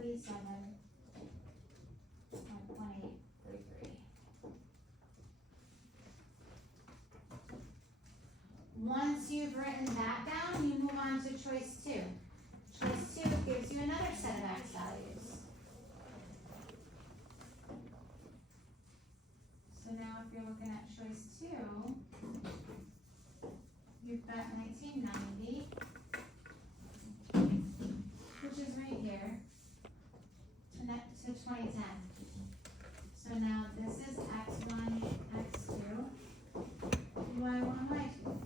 37.1833. Once you've written that down, you move on to choice 2. Choice 2 gives you another set of x values. So now if you're looking at choice 2, you've got 1990, which is right here, to 2010. So now this is x1, x2, y1, y2.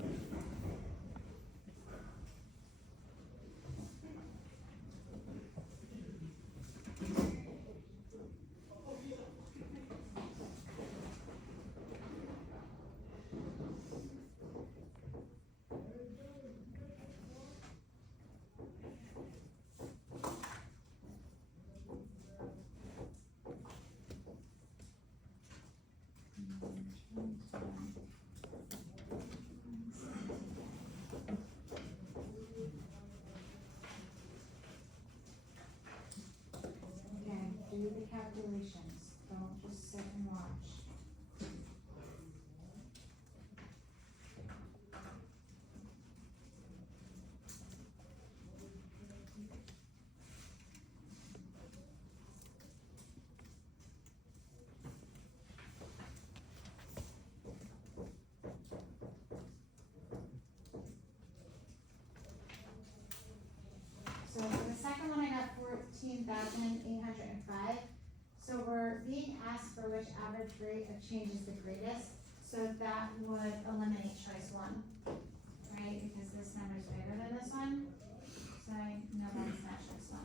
Again, do the calculations. Don't just sit and watch. So for the second one, I got 14,805. So we're being asked for which average rate of change is the greatest. So that would eliminate choice 1, right? Because this number is bigger than this one. So I know that's not choice 1.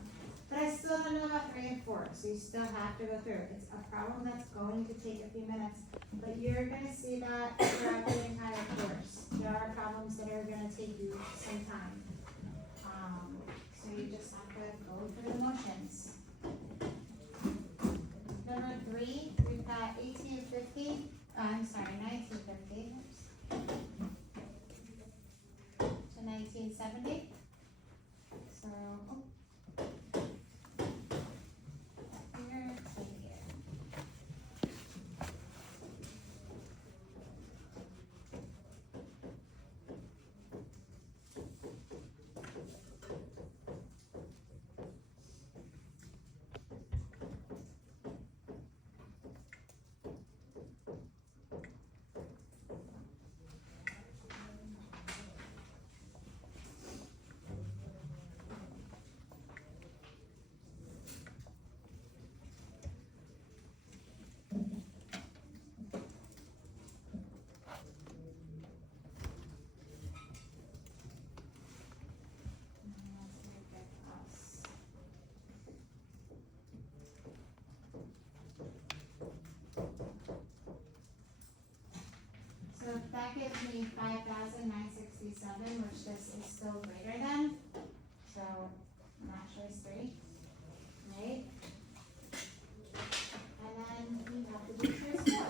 But I still don't know about 3 and 4. So you still have to go through. It's a problem that's going to take a few minutes. But you're going to see that throughout the entire course. There are problems that are going to take you some time. So you just have to go through the motions. Number 3, we've got 1950 to 1970. So, here to here. So that gives me 5,967, which this is still greater than. So not choice 3, right? And then we have to do choice 4.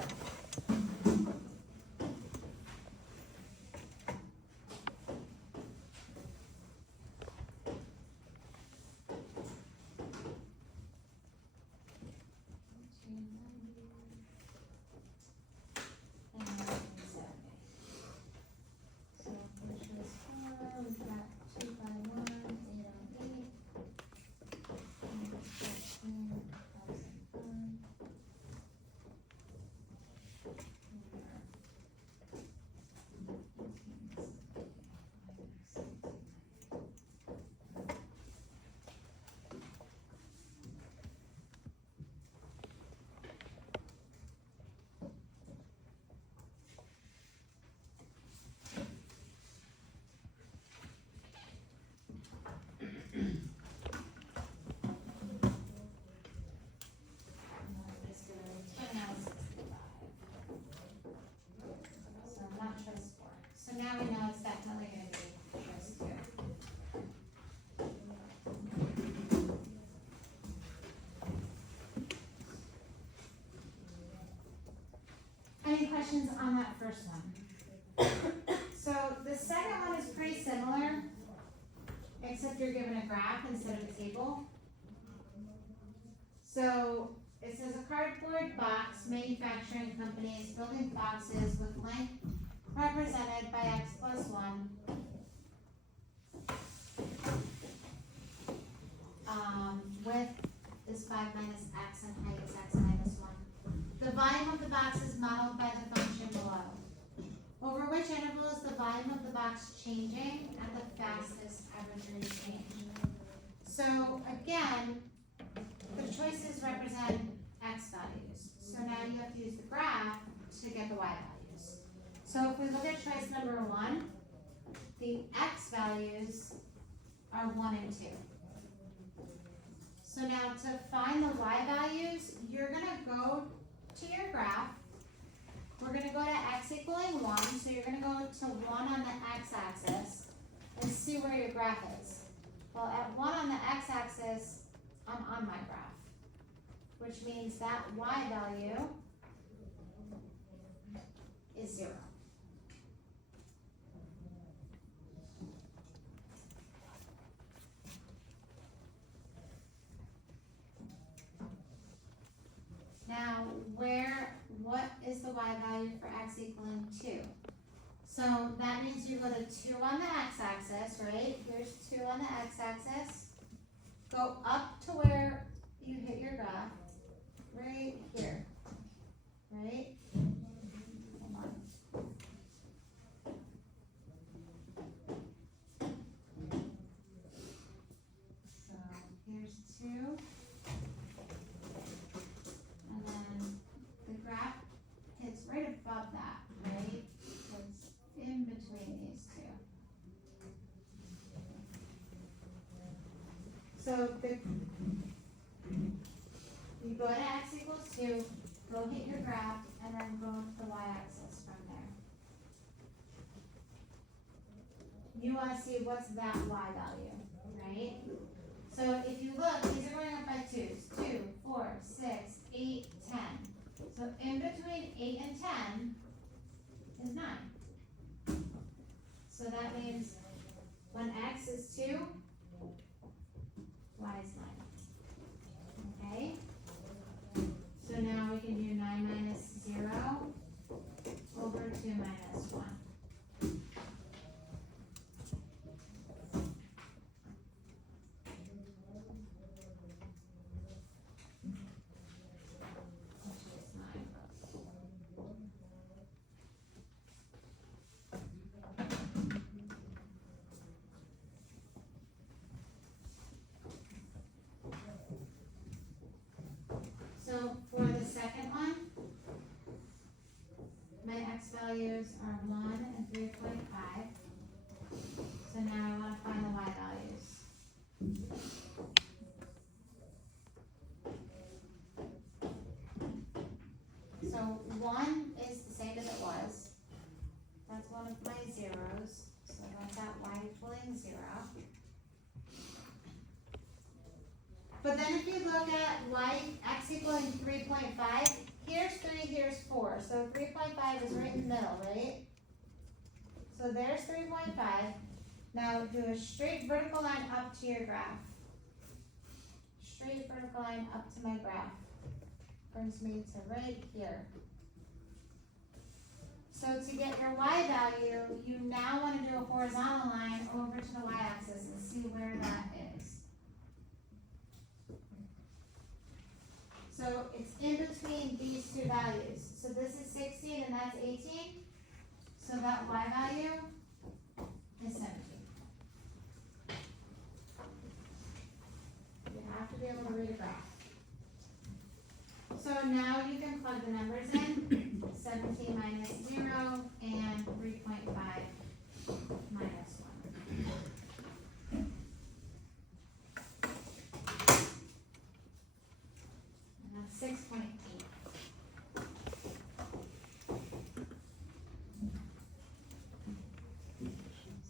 So now we know it's definitely going to be choice 2. Any questions on that first one? So the second one is pretty similar, except you're given a graph instead of a table. So it says a cardboard box manufacturing company is building boxes with length represented by x plus 1. Width is 5 minus x and height is x minus 1. The volume of the box is modeled by the function below. Over which interval is the volume of the box changing at the fastest average rate of change? So again, the choices represent x values. So now you have to use the graph to get the y values. So if we look at choice number 1, the x values are 1 and 2. So now to find the y values, you're going to go to your graph. We're going to go to x equaling 1. So you're going to go to 1 on the x-axis and see where your graph is. Well, at 1 on the x-axis, I'm on my graph, which means that y value is 0. Now, what is the y value for x equaling 2? So that means you go to 2 on the x-axis, right? Here's 2 on the x-axis. Go up to where you hit your graph, right here, right? Hold on. So here's 2. And then the graph hits right above that, right? It's in between these two. So you go to x equals 2, go hit your graph, and then go to the y-axis from there. You want to see what's that y value, right? So if you look, these are going up by 2s. 2, 4, 6, 8, 10. So in between 8 and 10 is 9. So that means when x is 2, y is 9. Okay? So now we can do 9 minus 0 over 2 minus 1. So for the second one, my x values are 1 and 3.5. So now I want to find the y values. So 1 is the same as it was. That's one of my zeros. So I got that y equaling 0. But then if you look at x equaling 3.5, here's 3, here's 4. So 3.5 is right in the middle, right? So there's 3.5. Now do a straight vertical line up to your graph. Straight vertical line up to my graph. Brings me to right here. So to get your y value, you now want to do a horizontal line over to the y-axis and see where that is. So it's in between these two values. So this is 16 and that's 18. So that y value is 17. You have to be able to read a graph. So now you can plug the numbers in. 17 minus 0 and 3.5 minus 1. And that's 6.8.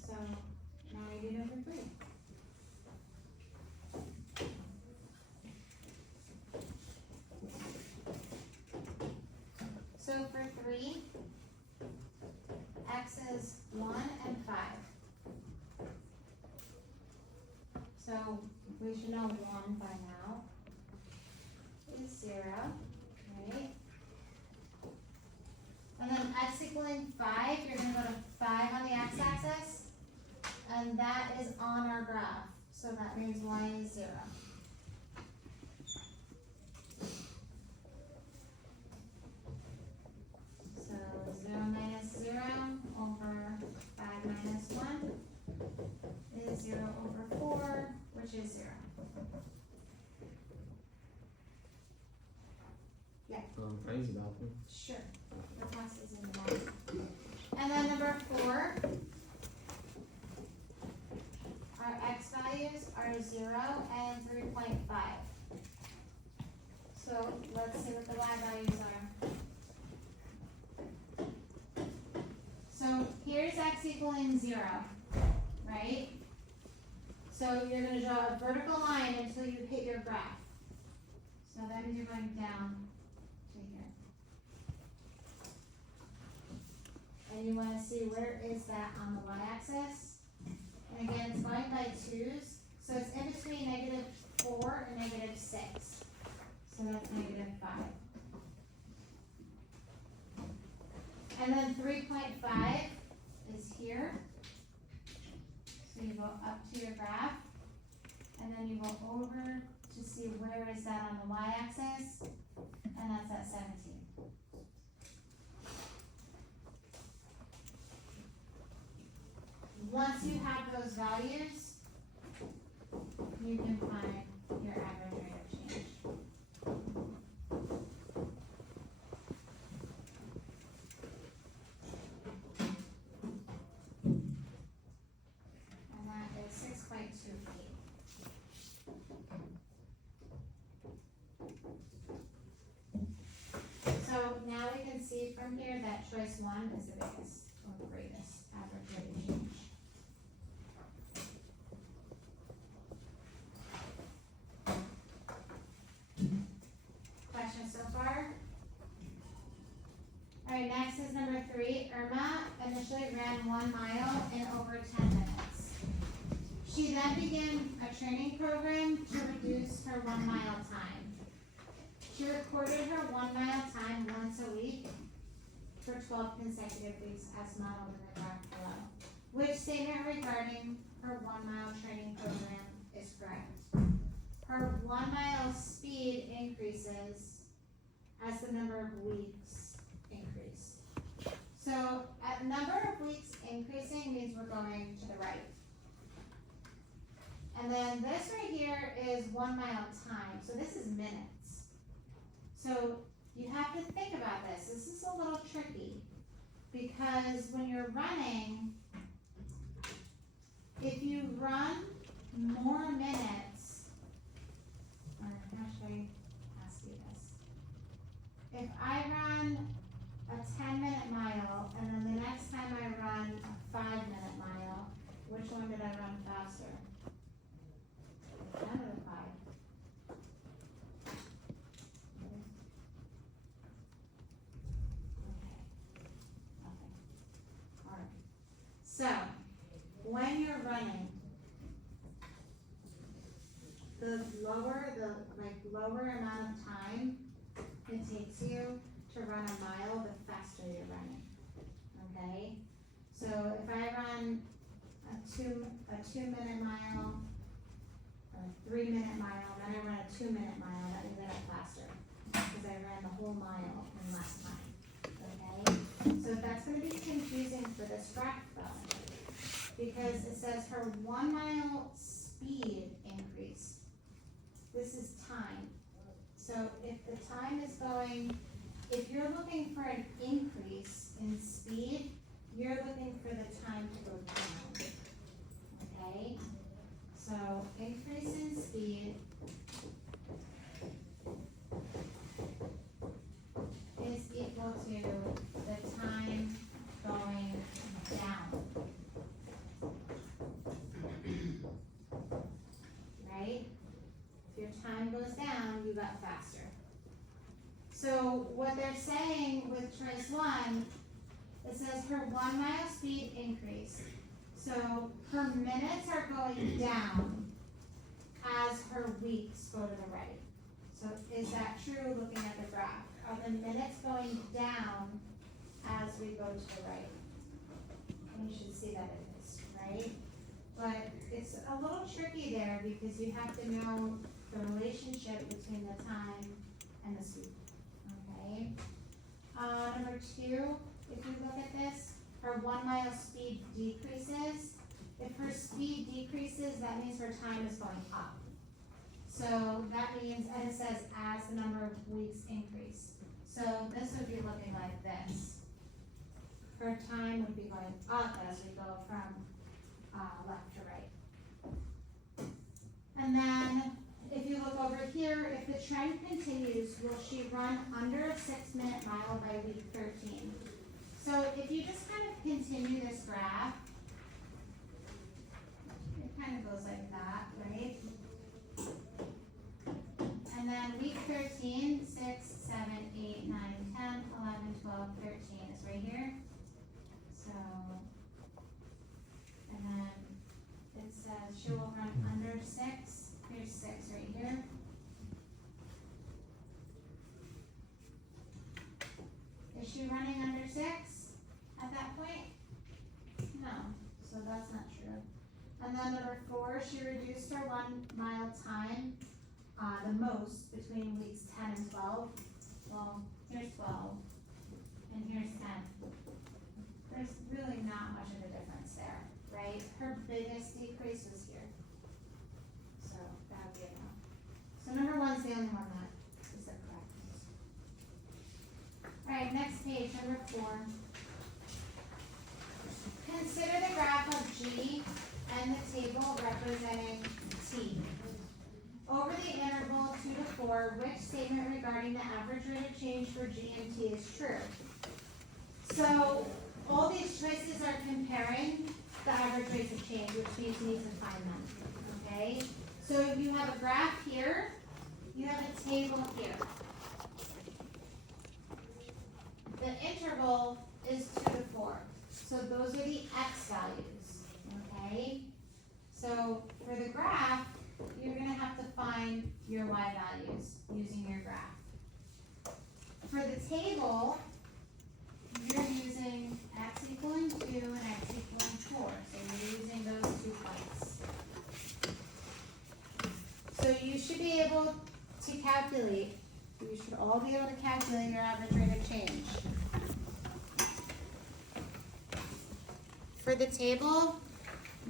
So now we do number 3. So for 3, x is 1 and 5. So we should know 1 by now. equaling 5, you're gonna go to 5 on the x-axis, and that is on our graph. So that means y is 0. So 0 minus 0 over 5 minus 1 is 0 over 4, which is 0. Yeah. Crazy about them. Sure. The class is in the back. And then number 4, our x values are 0 and 3.5. So let's see what the y values are. So here's x equaling 0, right? So you're going to draw a vertical line until you hit your graph. So that means you're going down to here. And you want to see where is that on the y-axis. And again, it's going by 2's. So it's in between -4 and -6. So that's -5. And then 3.5 is here. So you go up to your graph, and then you go over to see where is that on the y-axis, and that's at 17. Once you have those values, you can find your average rate of change. And that is 6.28. So now we can see from here that choice 1 is the biggest or the greatest average rate of change. Questions so far? Alright, next is number 3. Irma initially ran 1 mile in over 10 minutes. She then began a training program to reduce her 1 mile time. She recorded her 1 mile time once a week for 12 consecutive weeks as modeled in the graph below. Which statement regarding her 1 mile training program is correct? Her 1 mile speed increases as the number of weeks increase. So at number of weeks increasing means we're going to the right. And then this right here is 1 mile time. So this is minutes. So you have to think about this. This is a little tricky because when you're running, if you run more minutes, or how should I ask you this? If I run a 10-minute mile and then the next time I run a 5-minute mile, which one did I run faster? None of the 5. So, when you're running, the lower amount of time it takes you to run a mile, the faster you're running. Okay? So if I run a 2-minute mile, a 3-minute mile, then I run a 2-minute mile, that means I got faster because I ran the whole mile in less time. Okay? So that's going to be confusing for this graph though, because it says her 1 mile speed increase. This is time. So if the time is going, if you're looking for an increase in speed, you're looking for the time to go down. Okay? So increase in speed is equal to the time going down. Right? If your time goes down, you got faster. So what they're saying with choice 1, it says her 1 mile speed increased. So her minutes are going down as her weeks go to the right. So is that true looking at the graph? Are the minutes going down as we go to the right. And you should see that it is, right? But it's a little tricky there because you have to know the relationship between the time and the speed, okay? Number two, if you look at this, her 1 mile speed decreases. If her speed decreases, that means her time is going up. So that means, and it says as the number of weeks increase. So this would be looking like this. Her time would be going up as we go from left to right. And then if you look over here, if the trend continues, will she run under a 6-minute mile by week 13? So if you just kind of continue this graph, it kind of goes like that, right? And then week 13, 6, 7, 8, 9, 10, 11, 12, 13 is right here. So, and then it says she will run under 6. Here's 6 right here. Is she running under 6 at that point? No, so that's not true. And then number 4, she reduced her 1 mile time the most between weeks 10 and 12. Well, here's 12, and here's 10. There's really not much of a difference there, right? Her biggest decrease was here. So that would be enough. So number 1 is the only one that is the correct answer. All right, next page, number 4. Consider the graph of G and the table representing T. Over the interval 2 to 4, which statement regarding the average rate of change for G and T is true? So all these choices are comparing the average rates of change, which means you need to find them, okay? So you have a graph here, you have a table here. The interval is 2 to 4. So those are the x values, okay? So for the graph, you're going to have to find your y values using your graph. For the table, you're using x equaling 2 and x equaling 4. So you're using those 2 points. So you should be able to calculate, you should all be able to calculate your average rate of change. For the table,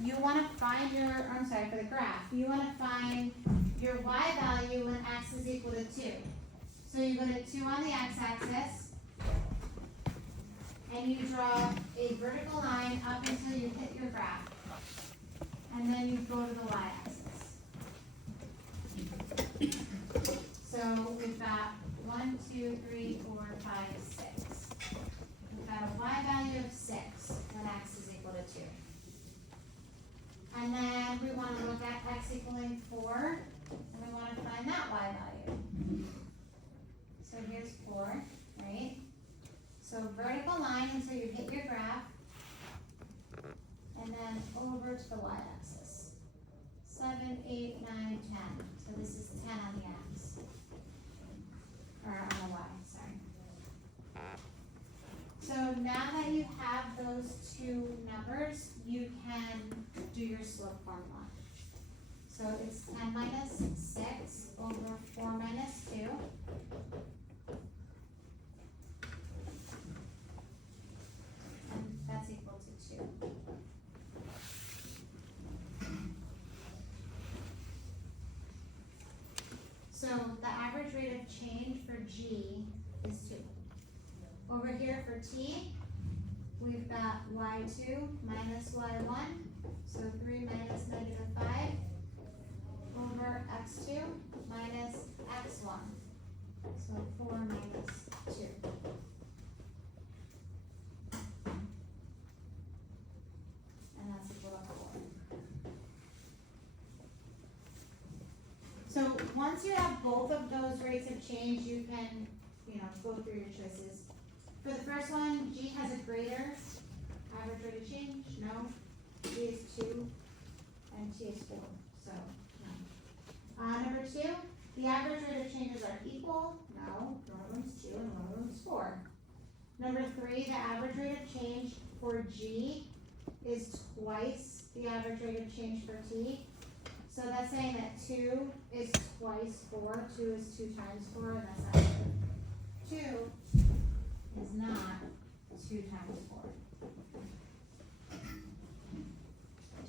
you want to find your, for the graph, you want to find your y value when x is equal to 2. So you go to 2 on the x-axis, and you draw a vertical line up until you hit your graph. And then you go to the y-axis. So we've got 1, 2, 3, 4, 5, 6. We've got a y value of 6 when x is equal to 2. And then we want to look at x equaling 4, and we want to find that y value. So here's 4, right? So vertical line until you hit your graph, and then over to the y-axis. 7, 8, 9, 10. So this is 10 on the x. Or on the y, sorry. So now that you have those 2 numbers, you can do your slope formula. So it's 10 minus 6 over 4 minus 2. And that's equal to 2. So the average rate of change for G is 2. Over here for T, we've got y2 minus y1, so 3 minus -5, over x2 minus x1, so 4 minus 2. And that's equal to 4. So once you have both of those rates of change, you can, go through your choices. For the first one, G has a greater average rate of change, no. G is 2, and T is 4, so no. Number 2, the average rate of changes are equal, no. One of them's 2 and one of them's 4. Number 3, the average rate of change for G is twice the average rate of change for T. So that's saying that 2 is twice 4, 2 is 2 times 4, and that's not true. 2 is not 2 times 4.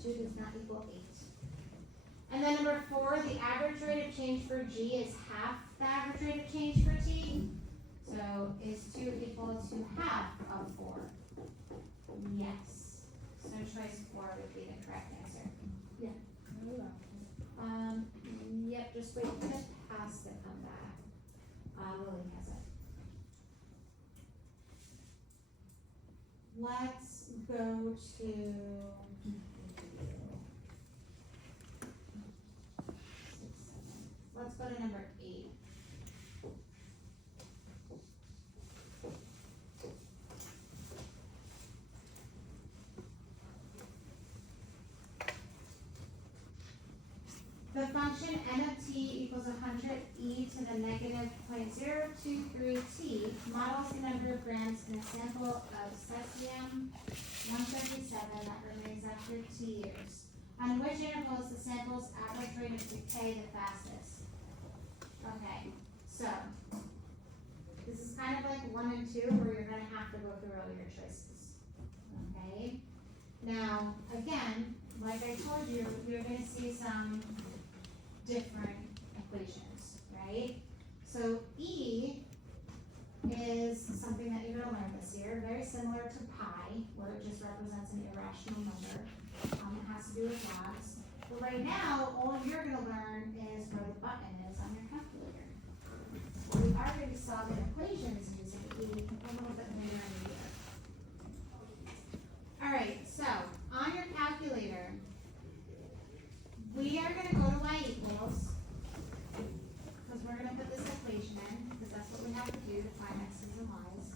2 does not equal 8. And then number 4, the average rate of change for G is half the average rate of change for T. So is 2 equal to half of 4? Yes. So choice 4 would be the correct answer. Yeah. Yep, just wait for the pass to come back. Lily has it. Let's go to let's go to number 8. The function n of t equals 100 e to the negative 0.023 t models the number of grams in a sample of cesium 157 that remains after t years. On which interval is the sample's average rate of decay the fastest? Okay, so this is kind of like 1 and 2 where you're going to have to go through all your choices. Okay, now again, like I told you, you're going to see some different equations, right? So E is something that you're going to learn this year, very similar to pi, where it just represents an irrational number. It has to do with logs. But right now, all you're going to learn is where the button is on your calculator. We are going to be solving equations using E a little bit later in the year. All right, so on your calculator, we are going to go to y equals, because we're going to put this equation in, because that's what we have to do to find x's and y's.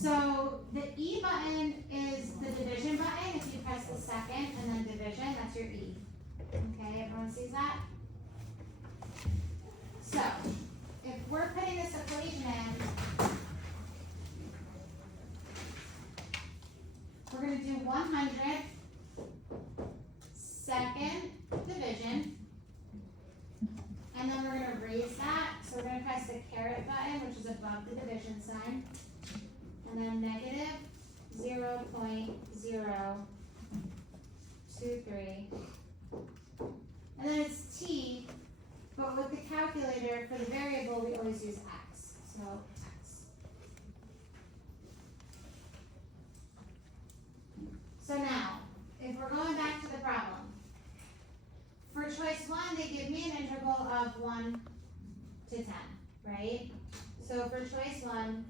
So the E button is the division button. If you press the second and then division, that's your E. Okay, everyone sees that? So if we're putting this equation in, we're going to do 100 second division, and then we're going to raise that. So we're going to press the caret button, which is above the division sign, and then negative 0.023, and then it's t. But with the calculator, for the variable, we always use x. So x. So now, if we're going back to the problem, for choice 1, they give me an interval of 1 to 10, right? So for choice 1,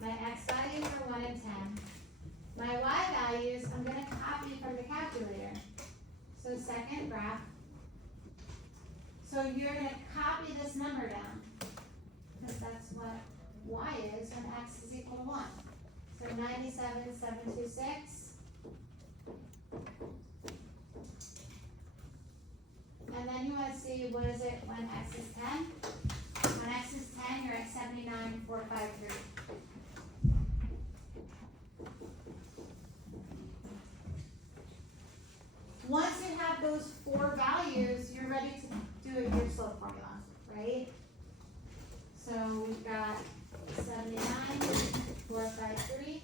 my x values are 1 and 10. My y values, I'm going to copy from the calculator. So second graph. So you're going to copy this number down, because that's what y is when x is equal to 1. So 97,726. And then you want to see what is it when x is 10. When x is 10, you're at 79,453. Once you have those 4 values, you're ready to do a your slope formula, right? So we've got 79,453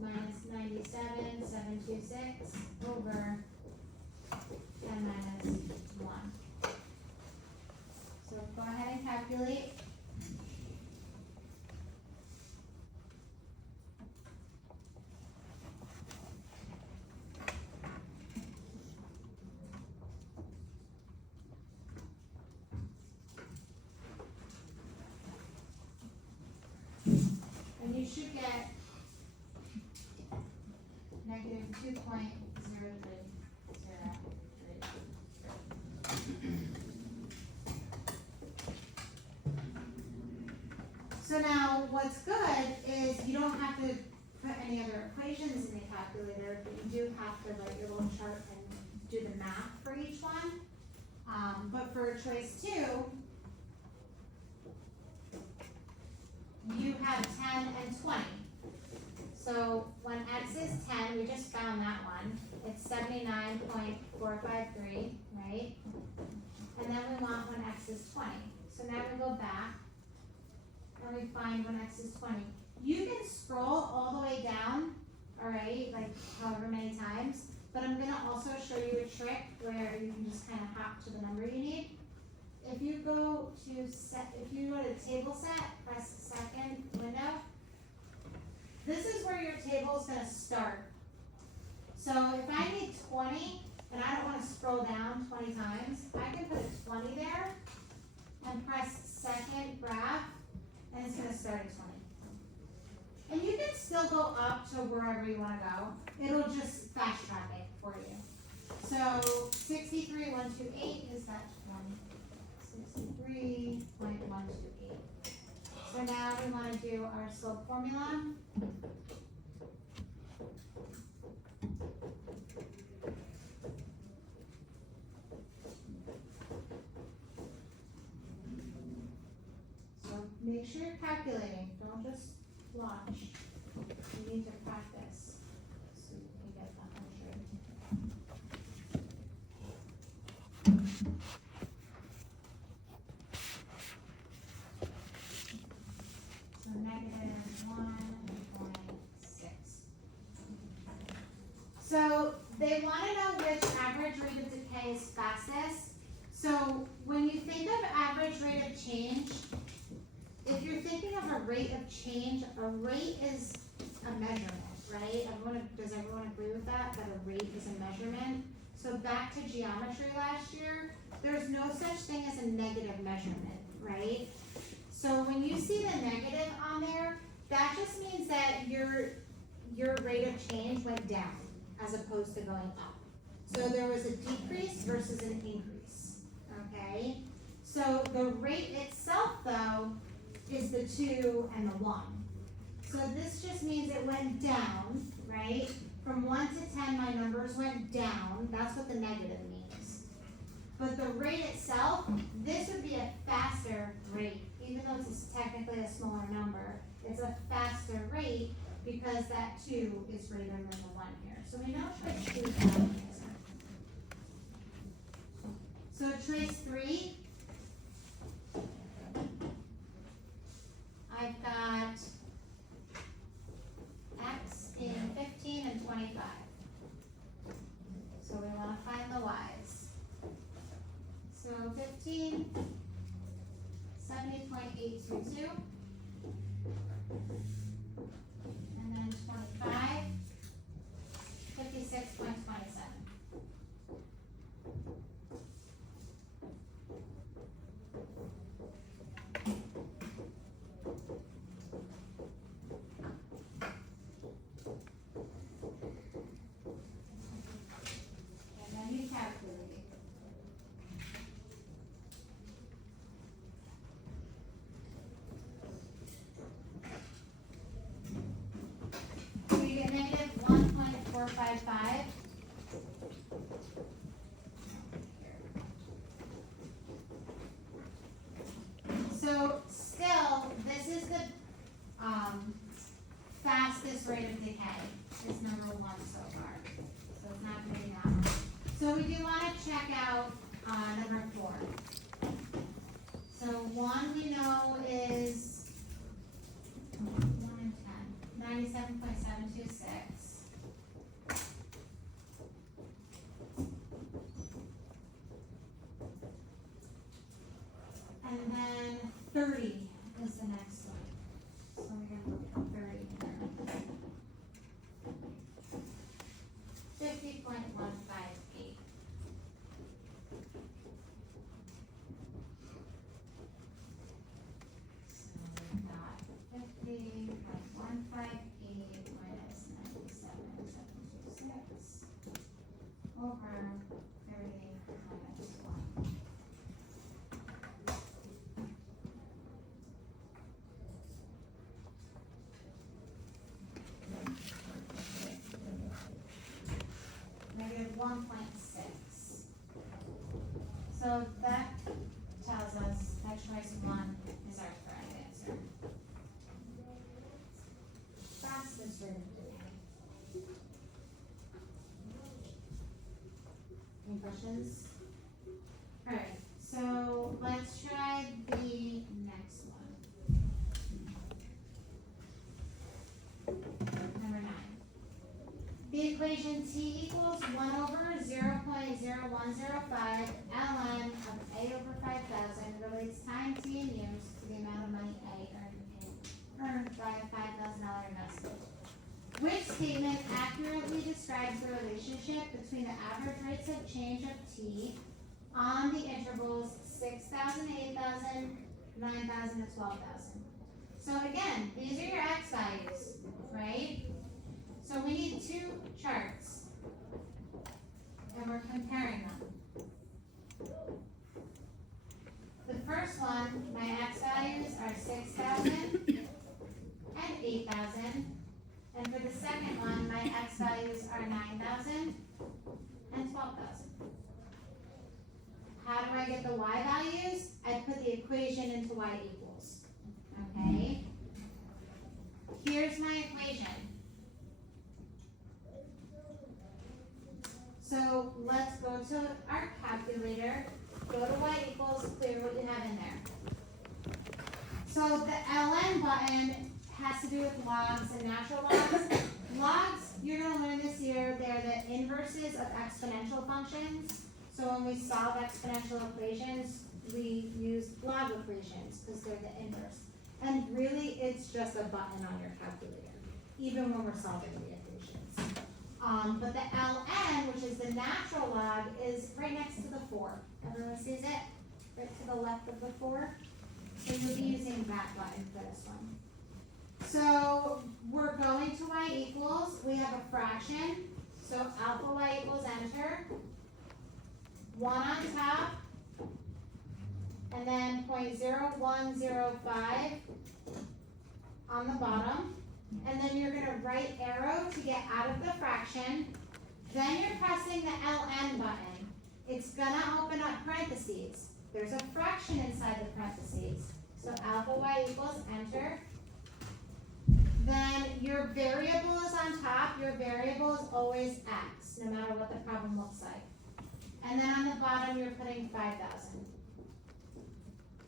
minus 97,726 over 10 minus 1. So go ahead and calculate. And you should get negative 2.0303. So now what's good is you don't have to put any other equations in the calculator, but you do have to write your little chart and do the math for each one. But for choice 2, you have 10 and 20. So when x is 10, we just found that one. It's 79.453, right? And then we want when x is 20. So now we go back and we find when x is 20. You can scroll all the way down, all right, like however many times, but I'm gonna also show you a trick where you can just kind of hop to the number you need. If you go to table set, press second window. This is where your table is gonna start. So if I need 20 and I don't want to scroll down 20 times, I can put a 20 there and press second graph, and it's gonna start at 20. And you can still go up to wherever you want to go. It'll just fast track it for you. So 63.128 is that 20. 63.128. So now we want to do our slope formula. So make sure you're calculating. Don't just watch. You need to practice so you can get the 100. So negative 1.6. So they want to know which average rate of decay is fastest. So when you think of average rate of change, if you're thinking of a rate of change, a rate is a measurement, right? Does everyone agree with that? That a rate is a measurement? So back to geometry last year, there's no such thing as a negative measurement, right? So when you see the negative on there, that just means that your rate of change went down as opposed to going up. So there was a decrease versus an increase, okay? So the rate itself, though, is the 2 and the 1. So this just means it went down, right? From 1 to 10, my numbers went down. That's what the negative means. But the rate itself, this would be a faster rate. Even though it's technically a smaller number, it's a faster rate because that 2 is greater than the 1 here. So we know choice 2 is the answer. So choice 3, I've got x in 15 and 25. So we want to find the y's. So 15, 70.822. And then 25, 56.27. So you get negative 1.455. So still, this is the fastest rate of decay. Is number 1 so far. So it's not going to be that one. So we do want to check out number 4. So 1 we know is 1 and 10, 97.726. And then 30 is the next one. So we're going to look at 30 here. 50.158. So we've got 50.158 minus 97.726 over 30 minus 1. So that tells us that choice 1 is our correct answer. Fastest written today. Any questions? Alright, so let's try the next one. Number 9. The equation t equals 1 over 0.0105 ln of a over 5,000 relates time t in years to the amount of money A earned by a $5,000 investment. Which statement accurately describes the relationship between the average rates of change of t on the intervals 6,000, 8,000, 9,000, and 12,000? So again, these are your x values, right? So we need 2 charts, and we're comparing them. The first one, my x values are 6,000 and 8,000. And for the second one, my x values are 9,000 and 12,000. How do I get the y values? I put the equation into y equals. Okay? Here's my equation. So let's go to our calculator, go to y equals, clear what you have in there. So the ln button has to do with logs and natural logs. Logs, you're going to learn this year, they're the inverses of exponential functions. So when we solve exponential equations, we use log equations because they're the inverse. And really, it's just a button on your calculator, even when we're solving the equations. But the ln, which is the natural log, is right next to the 4. Everyone sees it? Right to the left of the 4. So you'll be using that button for this one. So we're going to y equals. We have a fraction. So alpha y equals enter. 1 on top. And then 0.0105 on the bottom. And then you're going to right arrow to get out of the fraction. Then you're pressing the ln button. It's going to open up parentheses. There's a fraction inside the parentheses. So alpha y equals enter. Then your variable is on top. Your variable is always x, no matter what the problem looks like. And then on the bottom, you're putting 5,000.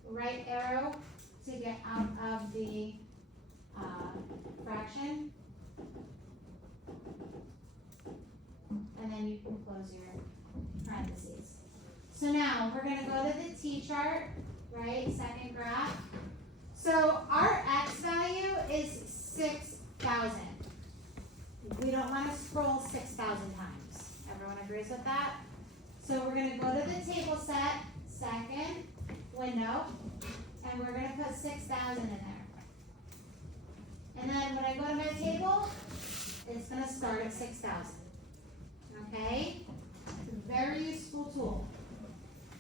Right arrow to get out of the fraction. And then you can close your parentheses. So now we're going to go to the t chart, right? Second graph. So our x value is 6,000. We don't want to scroll 6,000 times. Everyone agrees with that? So we're going to go to the table set, second window, and we're going to put 6,000 in there. And then when I go to my table, it's going to start at 6,000. Okay? It's a very useful tool.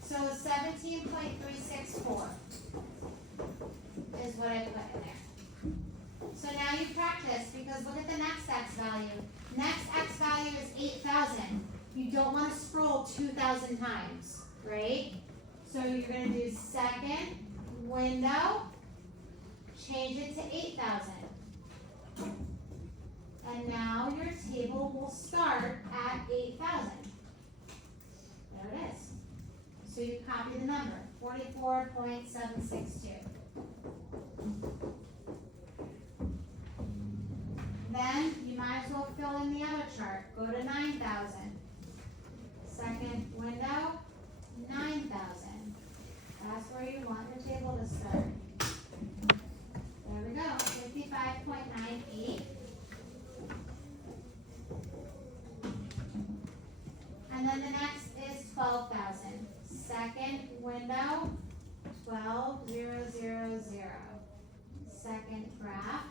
So 17.364 is what I put in there. So now you practice, because look at the next x value. Next x value is 8,000. You don't want to scroll 2,000 times, right? So you're going to do second window, change it to 8,000. And now your table will start at 8,000. There it is. So you copy the number, 44.762. Then you might as well fill in the other chart. Go to 9,000. Second window, 9,000. That's where you want your table to start. There we go, 55.98. And then the next is 12,000. Second window, 12,000. Second graph,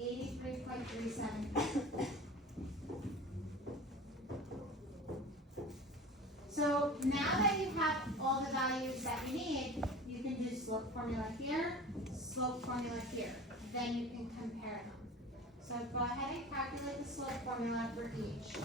83.37. So now that you have all the values that you need, you can do slope formula here, slope formula here. Then you can compare them. So go ahead and calculate the slope formula for each.